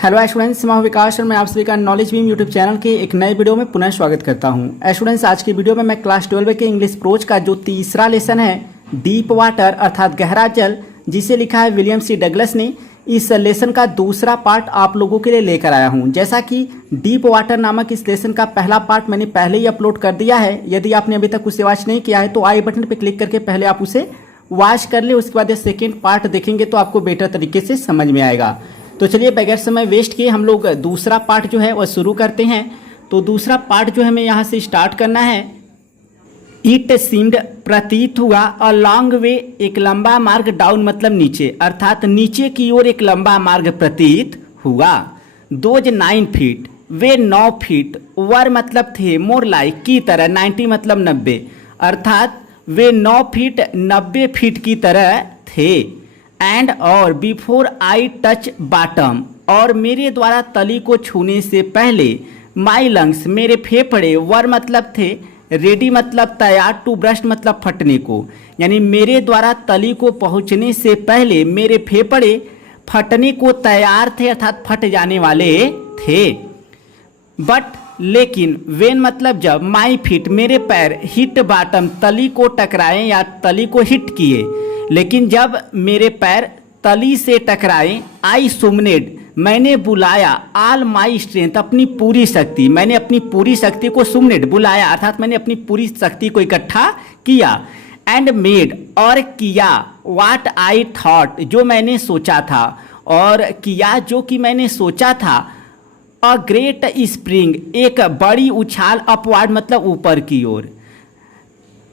Hello students, मैं विकास और मैं आप सभी का नॉलेज बीम यूट्यूब चैनल के एक नए वीडियो में पुनः स्वागत करता हूं। स्टूडेंट्स, आज की वीडियो में मैं क्लास 12 के इंग्लिश प्रोज का जो तीसरा लेसन है डीप वाटर अर्थात गहरा जल, जिसे लिखा है विलियम सी डगलस ने, इस लेसन का दूसरा पार्ट आप लोगों के लिए लेकर आया हूं। जैसा कि डीप वाटर नामक इस लेसन का पहला पार्ट मैंने पहले ही अपलोड कर दिया है। यदि आपने अभी तक उसे वॉच नहीं किया है तो आई बटन पर क्लिक करके पहले आप उसे वॉच कर ले, उसके बाद सेकेंड पार्ट देखेंगे तो आपको बेटर तरीके से समझ में आएगा। तो चलिए बगैर समय वेस्ट किए हम लोग दूसरा पार्ट जो है वह शुरू करते हैं। तो दूसरा पार्ट जो हमें यहाँ से स्टार्ट करना है। इट सीम्ड, प्रतीत हुआ, अ लॉन्ग वे, एक लंबा मार्ग, डाउन मतलब नीचे, अर्थात नीचे की ओर एक लंबा मार्ग प्रतीत हुआ। दोज 9 फीट, वे 9 फीट, वर मतलब थे, मोर लाइक की तरह, 90 मतलब 90, अर्थात वे 9 फीट 90 फीट की तरह थे। एंड और बिफोर आई टच बॉटम, और मेरे द्वारा तली को छूने से पहले, माई लंग्स मेरे फेफड़े, वर मतलब थे, रेडी मतलब तैयार, टू ब्रस्ट मतलब फटने को, यानी मेरे द्वारा तली को पहुंचने से पहले मेरे फेफड़े फटने को तैयार थे अर्थात फट जाने वाले थे। बट लेकिन, वेन मतलब जब, माई फीट मेरे पैर, हिट बॉटम तली को टकराए या तली को हिट किए, लेकिन जब मेरे पैर तली से टकराए, आई सुमनेड मैंने बुलाया, आल माई स्ट्रेंथ अपनी पूरी शक्ति, मैंने अपनी पूरी शक्ति को सुमनेड बुलाया अर्थात मैंने अपनी पूरी शक्ति को इकट्ठा किया। एंड मेड और किया, वाट आई थॉट जो मैंने सोचा था, और किया जो कि मैंने सोचा था, अ ग्रेट स्प्रिंग एक बड़ी उछाल, अपवार्ड मतलब ऊपर की ओर।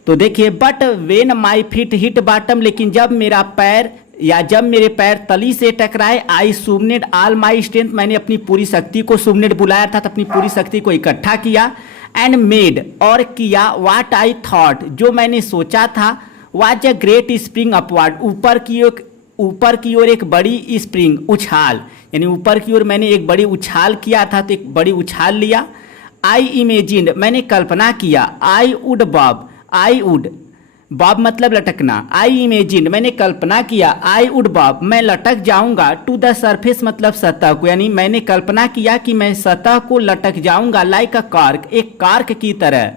तो देखिए, but when my feet hit bottom, लेकिन जब मेरा पैर या जब मेरे पैर तली से टकराए, आई सुमनेड आल माई स्ट्रेंथ मैंने अपनी पूरी शक्ति को, सुमनेड बुलाया अर्थात अपनी पूरी शक्ति को इकट्ठा किया। एंड मेड और किया, वाट आई थॉट जो मैंने सोचा था, was a great spring upward ऊपर की ओर एक बड़ी स्प्रिंग उछाल, यानी ऊपर की ओर मैंने एक बड़ी उछाल किया था, तो एक बड़ी उछाल लिया। आई इमेजिन्ड मैंने कल्पना किया, I would Bob, I would Bob मतलब लटकना, आई इमेजिन मैंने कल्पना किया, आई वुड बॉब मैं लटक जाऊंगा, टू द सरफेस मतलब सतह को, यानी मैंने कल्पना किया कि मैं सतह को लटक जाऊंगा, लाइक अ कार्क एक कार्क की तरह,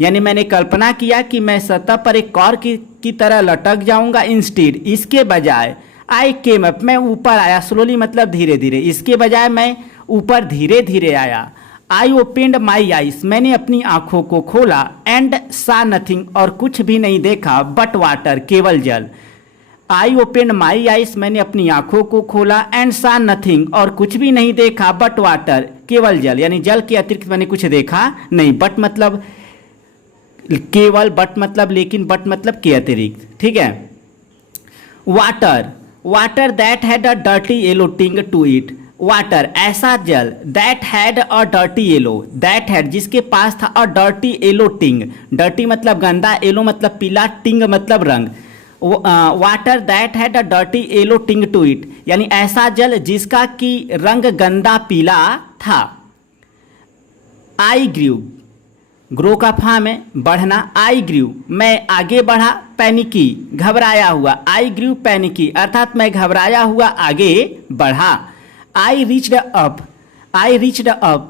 यानी मैंने कल्पना किया कि मैं सतह पर एक कार्क की तरह लटक जाऊंगा। इंस्टेड इसके बजाय, आई केम अप मैं ऊपर आया, स्लोली मतलब धीरे धीरे, इसके बजाय मैं ऊपर धीरे धीरे आया। आई ओपेंड माई आइस मैंने अपनी आंखों को खोला, एंड सा नथिंग और कुछ भी नहीं देखा, बट वाटर केवल जल। आई ओपेंड माई आइस मैंने अपनी आंखों को खोला, एंड सा नथिंग और कुछ भी नहीं देखा, बट वाटर केवल जल, यानी जल के अतिरिक्त मैंने कुछ देखा नहीं। बट मतलब केवल, बट मतलब लेकिन, बट मतलब के अतिरिक्त, ठीक है। Water, water that had a dirty yellow टिंग टू इट, वाटर ऐसा जल, that had a dirty yellow, that had जिसके पास था, अ डर्टी येलो टिंग, डर्टी मतलब गंदा, येलो मतलब पीला, टिंग मतलब रंग, water that had a dirty yellow टिंग टू इट, यानी ऐसा जल जिसका कि रंग गंदा पीला था। आई ग्रीव, ग्रो का फॉर्म है बढ़ना, आई ग्रीव मैं आगे बढ़ा, पैनिकी घबराया हुआ, आई ग्रीव पैनिकी अर्थात मैं घबराया हुआ आगे बढ़ा। I reached up, I reached up,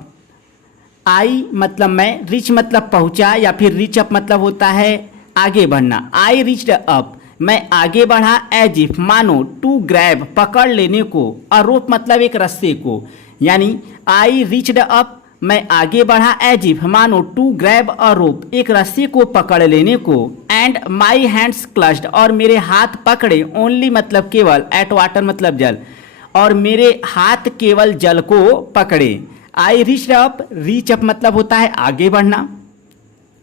I मतलब मैं, रिच मतलब पहुंचा या फिर रीच अप मतलब होता है आगे बढ़ना। आई रीच्ड अप मैं आगे बढ़ा, एज इफ मानो, टू ग्रैब पकड़ लेने को, अ रोप मतलब एक रस्से को, यानी आई रीच्ड अप मैं आगे बढ़ा, एज इफ मानो, टू ग्रैब अ रोप एक रस्सी को पकड़ लेने को। एंड माई हैंड्स क्लच्ड और मेरे हाथ पकड़े, ओनली मतलब केवल, एट वाटर मतलब जल, और मेरे हाथ केवल जल को पकड़े। आई रीच्ड अप, रीच अप मतलब होता है आगे बढ़ना।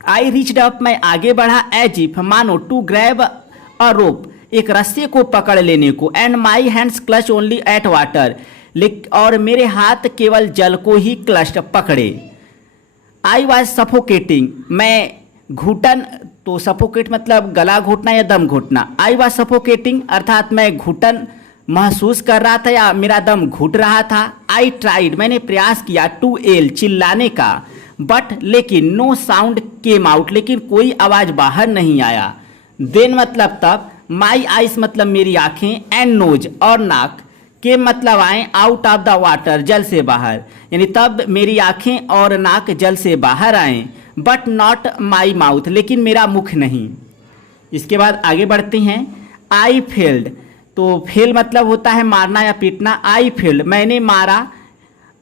आई रीच्ड अप मैं आगे बढ़ा, एज इफ मानो, टू ग्रैब अ रोप एक रस्से को पकड़ लेने को। And my hands clutch only at water और मेरे हाथ केवल जल को ही क्लच पकड़े। आई वॉज सफोकेटिंग मैं घुटन, तो सफोकेट मतलब गला घोटना या दम घोटना, आई वॉज सफोकेटिंग अर्थात मैं घुटन महसूस कर रहा था या मेरा दम घुट रहा था। आई ट्राइड मैंने प्रयास किया, टू एल चिल्लाने का, बट लेकिन, नो साउंड केम आउट लेकिन कोई आवाज बाहर नहीं आया। देन मतलब तब, माई आइस मतलब मेरी आंखें, एंड नोज और नाक के मतलब आए आउट ऑफ द वाटर, जल से बाहर, यानी तब मेरी आंखें और नाक जल से बाहर आए, बट नॉट माई माउथ, लेकिन मेरा मुख नहीं। इसके बाद आगे बढ़ते हैं। आई फेल्ड, तो फेल मतलब होता है मारना या पीटना। आई फेल्ड, मैंने मारा।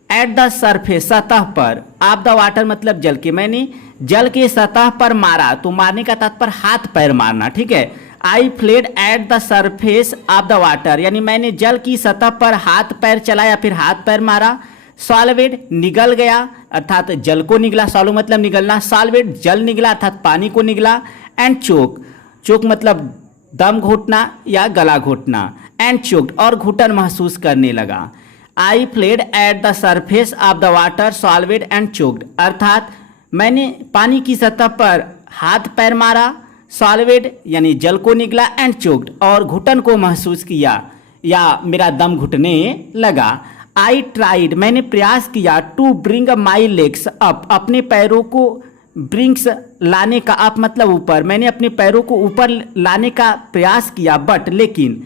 एट द सरफेस, सतह पर। ऑफ द वाटर मतलब जल के, मैंने जल के सतह पर मारा। तो मारने का तात्पर्य हाथ पैर मारना, ठीक है। I fled at the surface of the water, यानी मैंने जल की सतह पर हाथ पैर चलाया, फिर हाथ पैर मारा। सॉल्वेड, निगल गया, अर्थात जल को निगला। सॉल्व मतलब निगलना, सॉल्वेड जल निगला अर्थात पानी को निगला। एंड चोक, चोक मतलब दम घोटना या गला घोटना। एंड चोक्ड, और घुटन महसूस करने लगा। I fled at the surface of the water, sobbed and choked, अर्थात मैंने पानी की सतह पर हाथ पैर मारा, सॉल्वेड यानी जल को निगला, एंड चोक्ड, और घुटन को महसूस किया या मेरा दम घुटने लगा। आई ट्राइड, मैंने प्रयास किया। To bring my legs up, अपने पैरों को ब्रिंग्स लाने का, अप मतलब ऊपर, मैंने अपने पैरों को ऊपर लाने का प्रयास किया। बट लेकिन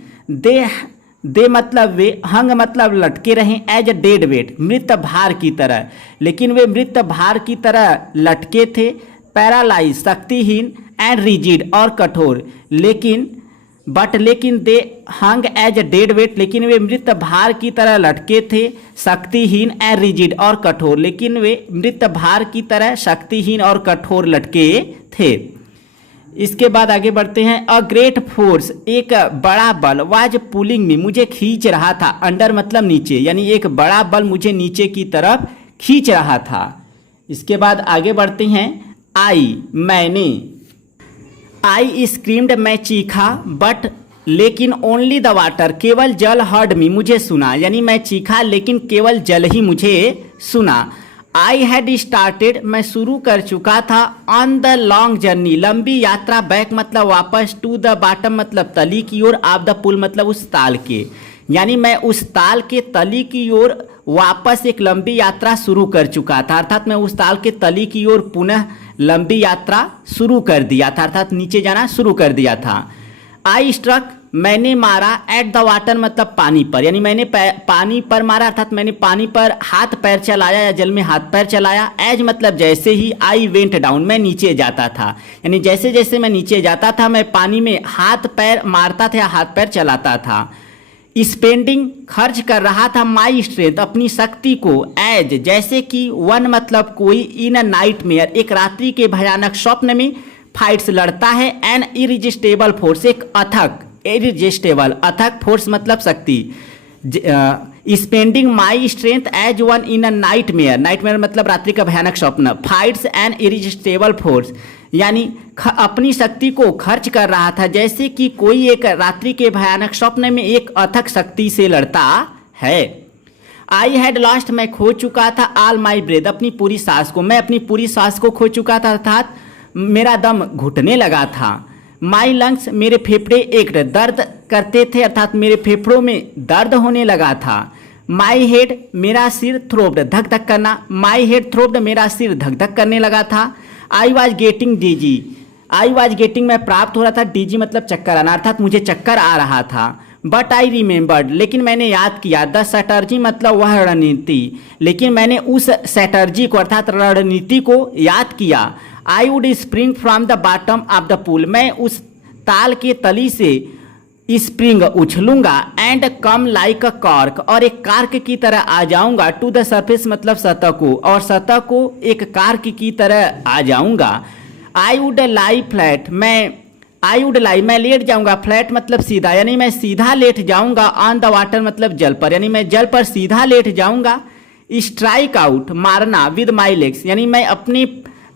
दे मतलब वे, हंग मतलब लटके रहें, एज अ डेड वेट, मृत भार की तरह, लेकिन वे मृत भार की तरह लटके थे। पैरालाइज, शक्तिहीन। एंड रिजिड, और कठोर, लेकिन दे हंग एज अ डेड वेट, लेकिन वे मृत भार की तरह लटके थे। शक्तिहीन एंड रिजिड, और कठोर, लेकिन वे मृत भार की तरह शक्तिहीन और कठोर लटके थे। इसके बाद आगे बढ़ते हैं। अ ग्रेट फोर्स, एक बड़ा बल, वाज पुलिंग मी, मुझे खींच रहा था। अंडर मतलब नीचे, यानी एक बड़ा बल मुझे नीचे की तरफ खींच रहा था। इसके बाद आगे बढ़ते हैं। आई, मैंने। आई स्क्रीम्ड, मैं चीखा। बट लेकिन ओनली द वाटर, केवल जल हर्ड मी, मुझे सुना, यानी मैं चीखा लेकिन केवल जल ही मुझे सुना। आई हैड स्टार्टेड, मैं शुरू कर चुका था। ऑन द लॉन्ग जर्नी, लंबी यात्रा। बैक मतलब वापस। टू द बॉटम मतलब तली की ओर। ऑफ द पुल मतलब उस ताल के, यानी मैं उस ताल के तली की ओर वापस एक लंबी यात्रा शुरू कर चुका था, अर्थात मैं उस ताल के तली की ओर पुनः लंबी यात्रा शुरू कर दिया था, अर्थात नीचे जाना शुरू कर दिया था। आई स्ट्रक, मैंने मारा। एट द वाटर मतलब पानी पर, यानी मैंने पानी पर मारा, अर्थात मैंने पानी पर हाथ पैर चलाया या जल में हाथ पैर चलाया। एज मतलब जैसे ही। आई वेंट डाउन, मैं नीचे जाता था, यानी जैसे जैसे मैं नीचे जाता था मैं पानी में हाथ पैर मारता था या हाथ पैर चलाता था। स्पेंडिंग, खर्च कर रहा था। माई स्ट्रेंथ, अपनी शक्ति को। एज, जैसे कि। वन मतलब कोई। इन अ नाइट मेयर, एक रात्रि के भयानक स्वप्न में। फाइट्स, लड़ता है। एन इरिजिस्टेबल फोर्स, एक अथक, इरिजिस्टेबल, अथक फोर्स मतलब शक्ति। Spending my strength as one in a nightmare, nightmare मतलब रात्रि का भयानक स्वप्न। फाइट्स एन इरिजिस्टेबल फोर्स, यानी अपनी शक्ति को खर्च कर रहा था जैसे कि कोई एक रात्रि के भयानक स्वप्न में एक अथक शक्ति से लड़ता है। आई हैड लॉस्ट, मैं खो चुका था। ऑल माई ब्रेथ, अपनी पूरी सांस को, मैं अपनी पूरी सांस को खो चुका था, अर्थात मेरा दम घुटने लगा था। माई लंग्स, मेरे फेफड़े एक दर्द करते थे, अर्थात मेरे फेफड़ों में दर्द होने लगा था। माई हेड, मेरा सिर। थ्रोब्ड, धक धक करना। माई हेड थ्रोब्ड, मेरा सिर धक धक करने लगा था। I was getting DG, I was getting मैं प्राप्त हो रहा था। डीजी मतलब चक्कर आना, अर्थात मुझे चक्कर आ रहा था। बट आई रिमेंबर्ड, लेकिन मैंने याद किया। द स्ट्रैटेजी मतलब वह रणनीति, लेकिन मैंने उस स्ट्रैटेजी को अर्थात रणनीति को याद किया। I would spring from the bottom of the pool, मैं उस ताल के तली से स्प्रिंग उछलूंगा। And come like a cork, और एक कार्क की तरह आ जाऊंगा। टू द सरफेस मतलब सतह को, और सतह को एक कार्क की तरह आ जाऊंगा। आई वुड लाई फ्लैट, मैं लेट जाऊंगा। फ्लैट मतलब सीधा, यानी मैं सीधा लेट जाऊंगा। ऑन द वाटर मतलब जल पर, यानी मैं जल पर सीधा लेट जाऊंगा। स्ट्राइक आउट, मारना। विद माई लेग्स, यानी मैं अपने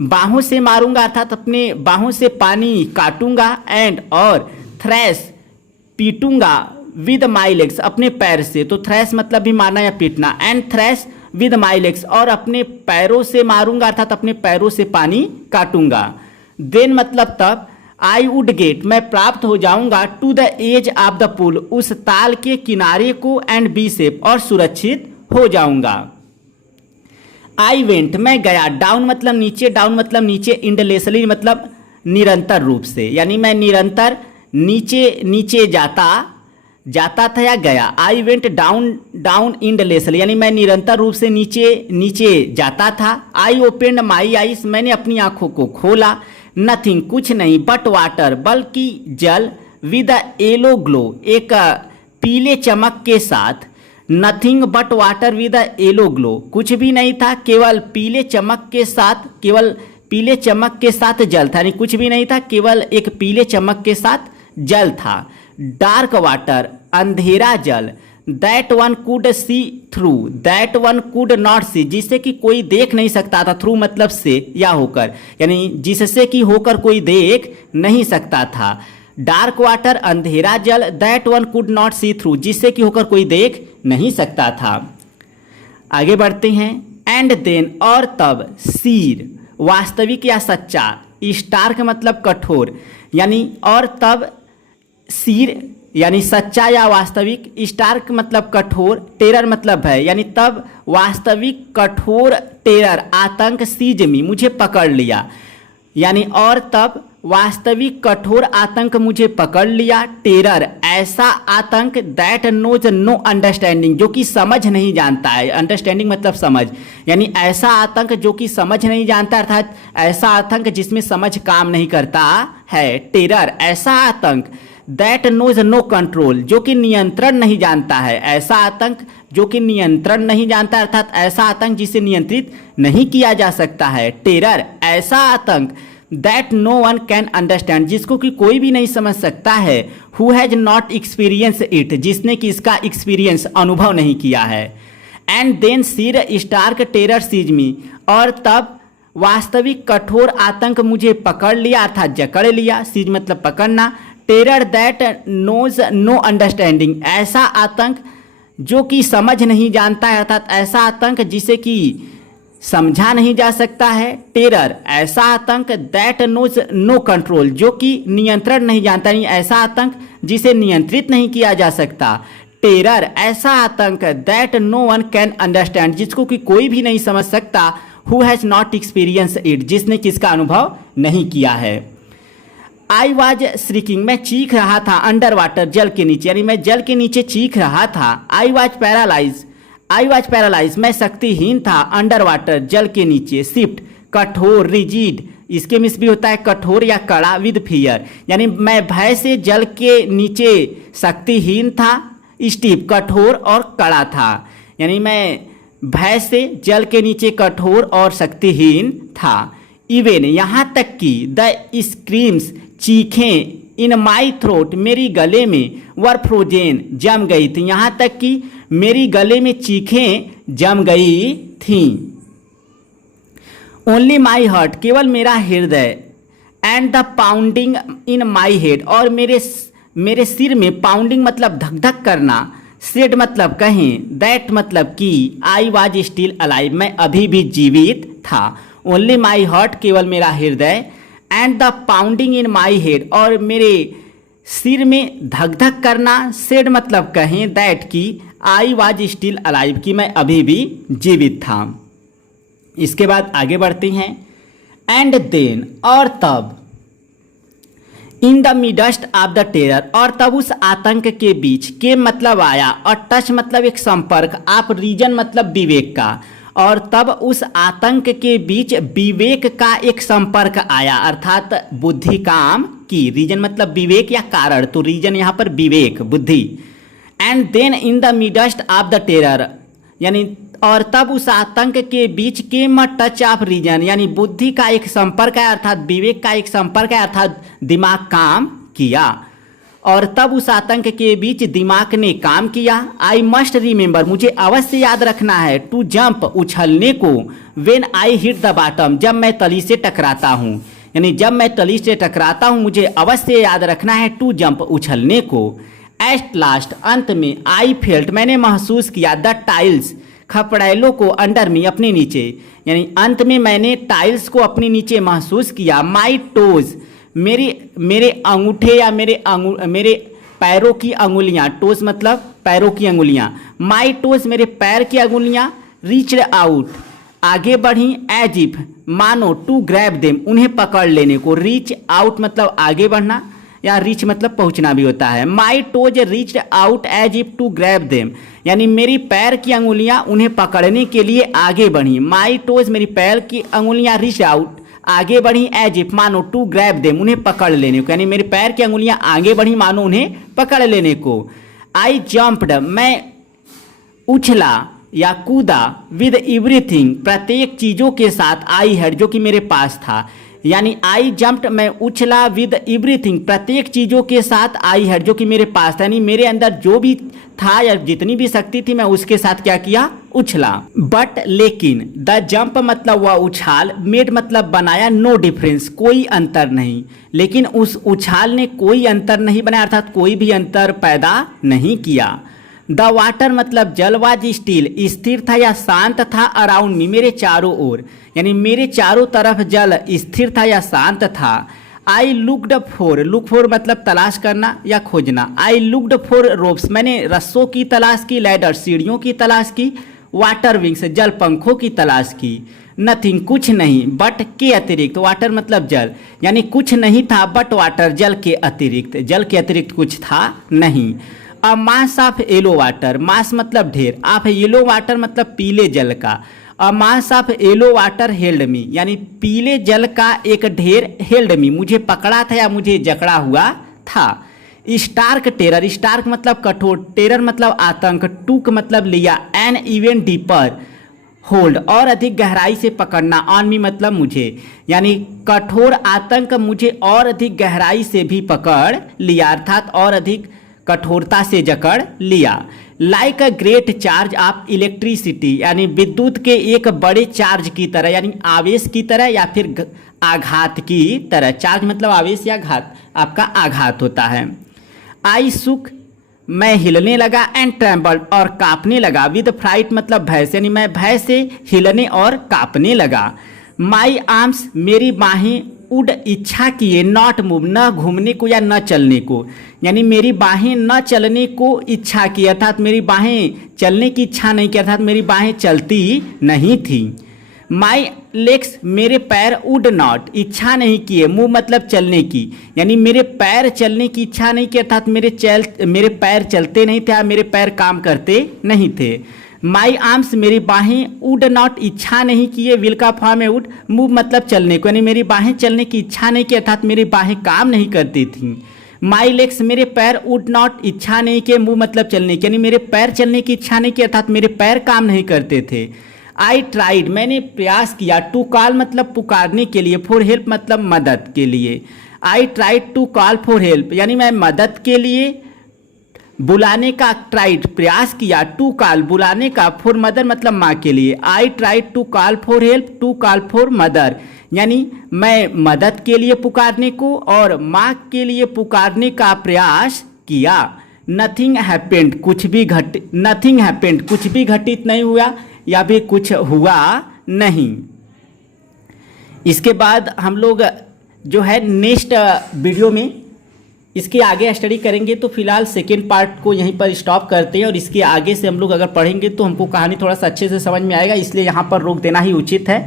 बाहों से मारूंगा, अर्थात अपने बाहों से पानी काटूंगा। एंड, और थ्रैश, पीटूंगा। विद माई लेग्स, अपने पैर से, तो थ्रैश मतलब भी मारना या पीटना। And trash with my legs, और अपने पैरों से मारूंगा, अर्थात अपने पैरों से पानी काटूंगा। देन मतलब तब। आई वुड गेट, मैं प्राप्त हो जाऊंगा। To the edge of the pool, उस ताल के किनारे को। एंड बी सेफ, और सुरक्षित हो जाऊंगा। आई वेंट, मैं गया। डाउन मतलब नीचे। इंडलेसली मतलब निरंतर रूप से, यानी मैं निरंतर नीचे जाता जाता था या गया। आई वेंट डाउन डाउन इंडलेसली यानी मैं निरंतर रूप से नीचे नीचे जाता था। आई ओपेंड माई आईज मैंने अपनी आंखों को खोला। नथिंग कुछ नहीं, बट वाटर बल्कि जल, विद अ येलो ग्लो एक पीले चमक के साथ। Nothing but water with a yellow glow कुछ भी नहीं था, केवल पीले चमक के साथ, केवल पीले चमक के साथ जल था, यानी कुछ भी नहीं था, केवल एक पीले चमक के साथ जल था। डार्क वाटर अंधेरा जल, that one could see through, that one could not see जिससे कि कोई देख नहीं सकता था, थ्रू मतलब से या होकर, यानी जिससे कि होकर कोई देख नहीं सकता था। डार्क वाटर अंधेरा जल, that one could not see through जिससे कि होकर कोई देख नहीं सकता था। आगे बढ़ते हैं। एंड देन और तब, सीर वास्तविक या सच्चा, स्टार्क मतलब कठोर, यानी और तब सीर यानी सच्चा या वास्तविक, स्टार्क मतलब कठोर, टेरर मतलब भय, यानी तब वास्तविक कठोर टेरर आतंक सीज मी मुझे पकड़ लिया, यानी और तब वास्तविक कठोर आतंक मुझे पकड़ लिया। टेरर ऐसा आतंक, दैट नोज नो अंडरस्टैंडिंग जो कि समझ नहीं जानता है, अंडरस्टैंडिंग मतलब समझ, यानी ऐसा आतंक जो कि समझ नहीं जानता, अर्थात ऐसा आतंक जिसमें समझ काम नहीं करता है। टेरर ऐसा आतंक, दैट नोज नो कंट्रोल जो कि नियंत्रण नहीं जानता है, ऐसा आतंक जो कि नियंत्रण नहीं जानता, अर्थात ऐसा आतंक जिसे नियंत्रित नहीं किया जा सकता है। टेरर ऐसा आतंक, that no one can understand जिसको कि कोई भी नहीं समझ सकता है। Who has not experience it जिसने कि इसका एक्सपीरियंस अनुभव नहीं किया है। And then sheer stark terror seize me और तब वास्तविक कठोर आतंक मुझे पकड़ लिया, अर्थात जकड़ लिया, सीज मतलब पकड़ना। Terror that knows no understanding ऐसा आतंक जो कि समझ नहीं जानता है, अर्थात ऐसा आतंक जिसे कि समझा नहीं जा सकता है। टेरर ऐसा आतंक, दैट नोज नो कंट्रोल जो कि नियंत्रण नहीं जानता, नहीं ऐसा आतंक जिसे नियंत्रित नहीं किया जा सकता। टेरर ऐसा आतंक, that no one can understand जिसको कि कोई भी नहीं समझ सकता। Who has not experience it जिसने किसका अनुभव नहीं किया है। आई वॉज श्रीकिंग मैं चीख रहा था, अंडर वाटर जल के नीचे, यानी मैं जल के नीचे चीख रहा था। आई वॉज पैरालाइज मैं शक्तिहीन था, अंडर वाटर जल के नीचे। शिफ्ट कठोर, रिजिड इसके मिस भी होता है कठोर या कड़ा, विद फियर यानी मैं भय से जल के नीचे शक्तिहीन था। स्टीप कठोर और कड़ा था, यानी मैं भय से जल के नीचे कठोर और शक्तिहीन था। इवन यहाँ तक कि द स्क्रीम्स चीखें इन माई थ्रोट मेरी गले में वर फ्रोजेन जम गई थी, यहाँ तक कि मेरी गले में चीखें जम गई थीं। ओनली माई हार्ट केवल मेरा हृदय, and the pounding in my head और मेरे सिर में, पाउंडिंग मतलब धक धक करना, सेड मतलब कहें, दैट मतलब कि आई वॉज स्टिल अलाइव मैं अभी भी जीवित था। ओनली माई हार्ट केवल मेरा हृदय, and the pounding in my head और मेरे सिर में धक धक करना, सेड मतलब कहें, दैट कि आई वॉज स्टिल अलाइव कि मैं अभी भी जीवित था। इसके बाद आगे बढ़ते हैं। एंड देन और तब, इन the midst of the terror और तब उस आतंक के बीच, के मतलब आया और टच मतलब एक संपर्क, आप रीजन मतलब विवेक का, और तब उस आतंक के बीच विवेक का एक संपर्क आया, अर्थात बुद्धि काम की। रीजन मतलब विवेक या कारण, तो रीजन यहाँ पर विवेक बुद्धि। And then in the midst of the terror यानी और तब उस आतंक के बीच, केम टच ऑफ रीजन यानी बुद्धि का एक संपर्क है, अर्थात विवेक का एक संपर्क है, अर्थात दिमाग काम किया। और तब उस आतंक के बीच दिमाग ने काम किया। आई मस्ट रिमेंबर मुझे अवश्य याद रखना है, टू जंप उछलने को, when I hit the bottom जब मैं तली से टकराता हूँ, यानी जब मैं तली से टकराता हूँ मुझे अवश्य याद रखना है टू जंप उछलने को। एट लास्ट अंत में, आई फेल्ट मैंने महसूस किया, द टाइल्स खपड़ैलों को, अंडर में अपने नीचे, यानी अंत में मैंने टाइल्स को अपने नीचे महसूस किया। माई टोज मेरे अंगूठे या मेरे पैरों की अंगुलियां, टोज मतलब पैरों की अंगुलियां, माई टोज मेरे पैर की अंगुलियां, रीच्ड आउट आगे बढ़ी, एज इफ मानो, टू ग्रैब देम उन्हें पकड़ लेने को, रीच आउट मतलब आगे बढ़ना या रीच मतलब पहुंचना भी होता है। My toes reached out as if to grab them, यानी मेरी पैर की अंगुलियां उन्हें पकड़ने के लिए आगे बढ़ी। माई टोज मेरी पैर की अंगुलियां रीच्ड आउट आगे बढ़ी, एज इफ मानो टू ग्रैब देम उन्हें पकड़ लेने को, यानी मेरी पैर की अंगुलियां आगे बढ़ी मानो उन्हें पकड़ लेने को। आई जंप्ड मैं उछला या कूदा, विद एवरीथिंग प्रत्येक चीज़ों के साथ, आई हैड जो कि मेरे पास था, यानी आई जंप्ड मैं उछला, विद एवरीथिंग प्रत्येक चीज़ों के साथ, आई हैड जो कि मेरे पास था, यानी मेरे अंदर जो भी था या जितनी भी शक्ति थी मैं उसके साथ क्या किया, उछला। बट लेकिन, द जंप मतलब वह उछाल, मेड मतलब बनाया, नो डिफरेंस कोई अंतर नहीं, लेकिन उस उछाल ने कोई अंतर नहीं बनाया, अर्थात कोई भी अंतर पैदा नहीं किया। द वाटर मतलब जल वाज स्टिल स्थिर था या शांत था, अराउंड मी मेरे चारों ओर, यानी मेरे चारों तरफ जल स्थिर था या शांत था। I looked for, look for मतलब तलाश करना या खोजना, आई लुकड फॉर रोप्स मैंने रस्सों की तलाश की, लैडर सीढ़ियों की तलाश की, वाटर विंग्स जल पंखों की तलाश की। नथिंग कुछ नहीं, बट के अतिरिक्त, वाटर मतलब जल, यानी कुछ नहीं था बट वाटर जल के अतिरिक्त, जल के अतिरिक्त कुछ था नहीं। A mass of yellow water, mass मतलब ढेर, ऑफ येलो वाटर मतलब पीले जल का, a mass of yellow water held me, यानी पीले जल का एक ढेर, हेल्ड मी मुझे पकड़ा था या मुझे जकड़ा हुआ था। स्टार्क टेरर, स्टार्क मतलब कठोर, टेरर मतलब आतंक, टूक मतलब लिया, एन इवन डीपर होल्ड और अधिक गहराई से पकड़ना, ऑन मी मतलब मुझे, यानी कठोर आतंक मुझे और अधिक गहराई से भी पकड़ लिया, अर्थात और अधिक कठोरता से जकड़ लिया। Like a great charge of electricity, यानी विद्युत के एक बड़े चार्ज की तरह, यानी आवेश की तरह या फिर आघात की तरह, चार्ज मतलब आवेश या घात, आपका आघात होता है। आई सुक मैं हिलने लगा, एंड ट्रेम्बल्ड और कांपने लगा, विद फ्राइट मतलब भय से, यानी मैं भय से हिलने और कांपने लगा। माई आर्म्स मेरी बाहें, उड इच्छा किए, नॉट मूव न घूमने को या न चलने को, यानी मेरी बाहें न चलने को इच्छा की, अर्थात मेरी बाहें चलने की इच्छा नहीं की, अर्थात मेरी बाहें चलती नहीं थी। माई लेग्स मेरे पैर, उड नॉट इच्छा नहीं किए, मूव मतलब चलने की, यानी मेरे पैर चलने की इच्छा नहीं की, अर्थात मेरे पैर चलते नहीं थे, मेरे पैर काम करते नहीं थे। माई आर्म्स मेरी बाहें, उड नॉट इच्छा नहीं किए, विल का फॉर्म है उड, मूव मतलब चलने को, यानी मेरी बाहें चलने की इच्छा नहीं की, अर्थात मेरी बाहें काम नहीं करती थी। माई लेग्स मेरे पैर, उड नॉट इच्छा नहीं किए, मूव मतलब चलने की, यानी मेरे पैर चलने की इच्छा नहीं की, अर्थात मेरे पैर काम नहीं करते थे। आई ट्राइड मैंने प्रयास किया, टू कॉल मतलब पुकारने के लिए, फॉर हेल्प मतलब मदद के लिए। I tried to call for help, यानी मैं मदद के लिए बुलाने का, ट्राइड प्रयास किया, टू कॉल बुलाने का, फॉर मदर मतलब माँ के लिए। I tried to call for help, to call for mother, यानी मैं मदद के लिए पुकारने को और माँ के लिए पुकारने का प्रयास किया। नथिंग हैपेंड कुछ भी नथिंग हैपेंड कुछ भी घटित नहीं हुआ या भी कुछ हुआ नहीं। इसके बाद हम लोग जो है नेक्स्ट वीडियो में इसके आगे स्टडी करेंगे, तो फिलहाल सेकेंड पार्ट को यहीं पर स्टॉप करते हैं और इसके आगे से हम लोग अगर पढ़ेंगे तो हमको कहानी थोड़ा सा अच्छे से समझ में आएगा, इसलिए यहाँ पर रोक देना ही उचित है।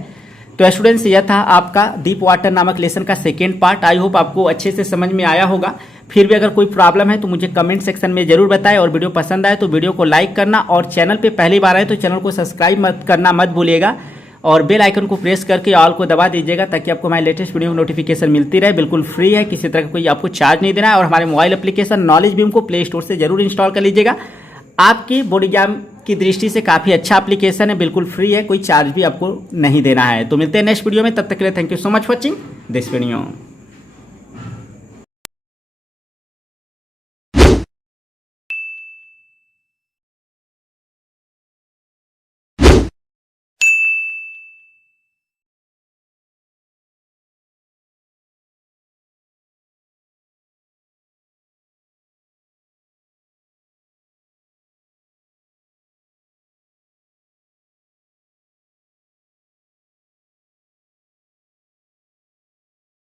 तो स्टूडेंट्स, यह था आपका डीप वाटर नामक लेसन का सेकेंड पार्ट। आई होप आपको अच्छे से समझ में आया होगा। फिर भी अगर कोई प्रॉब्लम है तो मुझे कमेंट सेक्शन में जरूर बताएं, और वीडियो पसंद आए तो वीडियो को लाइक करना, और चैनल पे पहली बार आए तो चैनल को सब्सक्राइब करना मत भूलिएगा, और बेल आइकन को प्रेस करके ऑल को दबा दीजिएगा, ताकि आपको हमारे लेटेस्ट वीडियो की नोटिफिकेशन मिलती रहे। बिल्कुल फ्री है, किसी तरह का कोई आपको चार्ज नहीं देना है। और हमारे मोबाइल एप्लीकेशन नॉलेज बीम को प्ले स्टोर से जरूर इंस्टॉल कर लीजिएगा। आपकी बोर्ड एग्जाम की दृष्टि से काफ़ी अच्छा एप्लीकेशन है, बिल्कुल फ्री है, कोई चार्ज भी आपको नहीं देना है। तो मिलते हैं नेक्स्ट वीडियो में, तब तक के लिए thank you so much for watching this video.